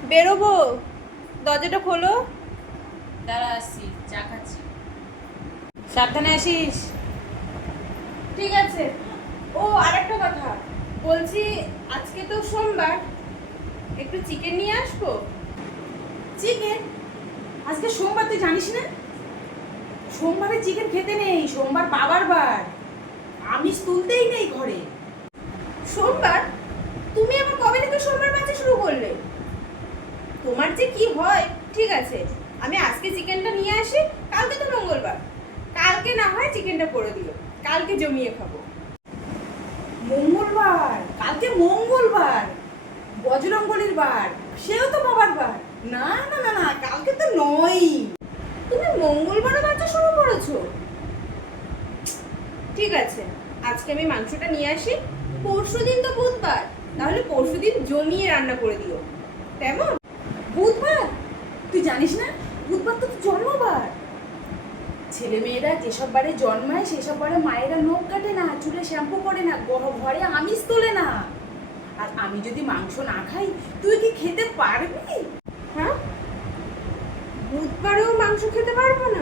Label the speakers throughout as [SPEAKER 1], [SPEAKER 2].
[SPEAKER 1] বেরোবো, দরজাটা খোলো।
[SPEAKER 2] দাঁড়া আসছি, চা খাচ্ছি। সাবধানে আসিস।
[SPEAKER 1] ঠিক আছে। ও আরেকটা কথা বলছি, আজকে তো সোমবার, একটু চিকেন নিয়ে আসবো।
[SPEAKER 3] চিকেন? আজকে সোমবার, তুই জানিস না? সোমবারে চিকেন খেতে নেই, সোমবার বাবার বার, আমিষ তুলতেই নেই ঘরে।
[SPEAKER 1] সোমবার? তুমি আবার কবে থেকে সোমবার বাঁচা শুরু করলে? তোমার যে কি হয়। ঠিক আছে, আমি আজকে চিকেনটা নিয়ে আসি, কালকে তো মঙ্গলবার, কালকে না হয় চিকেনটা করে দিও, কালকে জমিয়ে খাবো।
[SPEAKER 3] মঙ্গলবার? কালকে মঙ্গলবার, বজরঙ্গলির বার, সেও তো বাবার বার। না না না না, কালকে তো নয়ই।
[SPEAKER 1] তুমি মঙ্গলবারও বাঁচা শুরু করেছো? ঠিক আছে, আজকে আমি মাংসটা নিয়ে আসি, পরশুদিন তো বুধবার, তাহলে পরশুদিন জমিয়ে রান্না করে দিও, কেমন?
[SPEAKER 3] বুধবার? তুই জানিস না বুধবার তো তোর জন্মবার। ছেলে মেয়েরা যেসব বারে জন্মায় সেসব বারে মায়েরা নখ কাটে না, চুলে শ্যাম্পু করে না, ঘরে আমিষ তোলে না। আর আমি যদি মাংস না খাই, তুই কি খেতে পারবি?
[SPEAKER 1] হ্যাঁ, বুধবারেও মাংস খেতে পারবো না?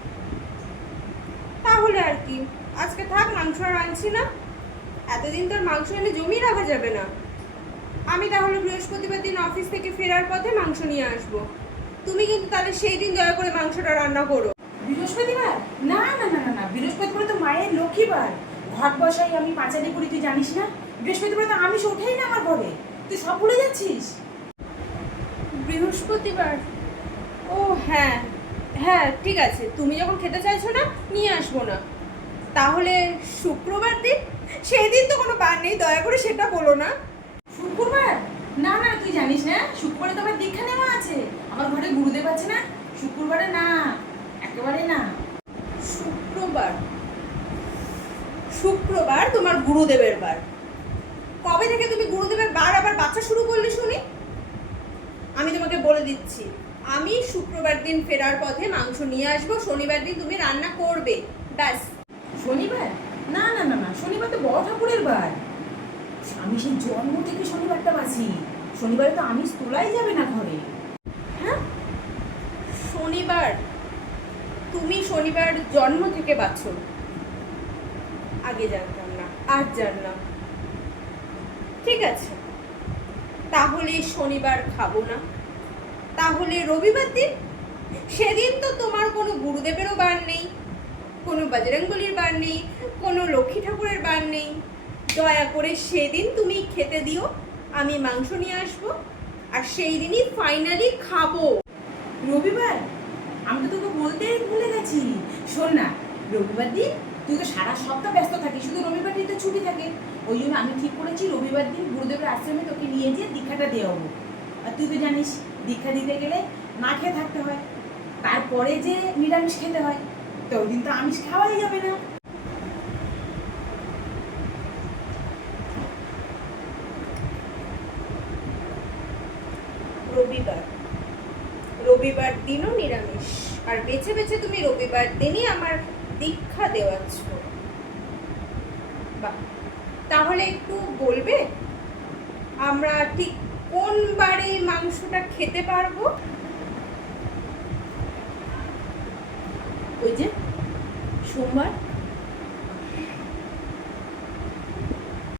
[SPEAKER 1] তাহলে আর কি, আজকে থাক, মাংস আর আনছি না। এতদিন তোর মাংস এনে জমিয়ে রাখা যাবে না। আমি তাহলে বৃহস্পতিবার দিন অফিস থেকে ফেরার পথে মাংস নিয়ে আসবো। তুমি কিন্তু তাহলে সেই দিন দয়া করে মাংসটা রান্না করো।
[SPEAKER 3] বৃহস্পতিবার? না না না না না, বৃহস্পতিবার তো মায়ের লক্ষ্মীবার, ঘট বসাই, আমি পাঁচালি করি, তুই জানিস না? বৃহস্পতিবার তো আমিষ ওঠেই না আমার ঘরে, তুই সব ভুলে যাচ্ছিস।
[SPEAKER 1] বৃহস্পতিবার? ও হ্যাঁ হ্যাঁ, ঠিক আছে, তুমি যখন খেতে চাইছো না, নিয়ে আসবো না। তাহলে শুক্রবার দিন? সেই দিন তো কোনো বার নেই, দয়া করে সেটা বলো না।
[SPEAKER 3] শুক্রবার? না না, তুই জানিস না শুক্রবারে তো আমার দীক্ষা নেওয়া আছে, আমার ঘরে গুরুদেব আছে না, শুক্রবারে না, একেবারে না।
[SPEAKER 1] শুক্রবার? শুক্রবার তোমার গুরুদেবের বার? কবে থেকে তুমি গুরুদেবের বার আবার বাচ্চা শুরু করলে শুনি? আমি তোমাকে বলে দিচ্ছি, আমি শুক্রবার দিন ফেরার পথে মাংস নিয়ে আসবো, শনিবার দিন তুমি রান্না করবে, ব্যাস।
[SPEAKER 3] শনিবার? না না না না, শনিবার তো বড় ঠাকুরের বার, আমি সেই জন্ম থেকে শনিবারটা বাঁচি, শনিবারে তো আমিষ তোলাই যাবে না ঘরে।
[SPEAKER 1] হ্যাঁ, শনিবার? তুমি শনিবার জন্ম থেকে বাঁচো? আগে জানতাম না, আজ জানলাম। ঠিক আছে, তাহলে শনিবার খাবো না। তাহলে রবিবার দিন? সেদিন তো তোমার কোনো গুরুদেবেরও বার নেই, কোনো বজরংবলির বার নেই, কোনো লক্ষ্মী ঠাকুরের বার নেই। দয়া করে সেদিন তুমি খেতে দিও, আমি মাংস নিয়ে আসবো, আর সেই দিনই ফাইনালি খাবো।
[SPEAKER 3] রবিবার? আমি তো তোকে বলতেই ভুলে গেছি। শোন না, রবিবার দিন তুই তো সারা সপ্তাহ ব্যস্ত থাকিস, শুধু রবিবার দিন তো ছুটি থাকে, ওই জন্য আমি ঠিক করেছি রবিবার দিন গুরুদেবের আশ্রমে তোকে নিয়ে যেয়ে দীক্ষাটা দেওয়াবো। আর তুই তো জানিস দীক্ষা দিতে গেলে না খেয়ে থাকতে হয়, তারপরে যে নিরামিষ খেতে হয়, তো ওই দিন তো আমিষ খাওয়াই যাবে না।
[SPEAKER 1] রবিবার? রবিবার দিনও নিরামিষ, আর বেছে বেছে তুমি রবিবার দিনই আমার দীক্ষা দেওয়াচ্ছ। বাহ, তাহলে একটু বলবে আমরা ঠিক কোন বারে মাংসটা খেতে পারবো?
[SPEAKER 3] ওই যে সোমবার,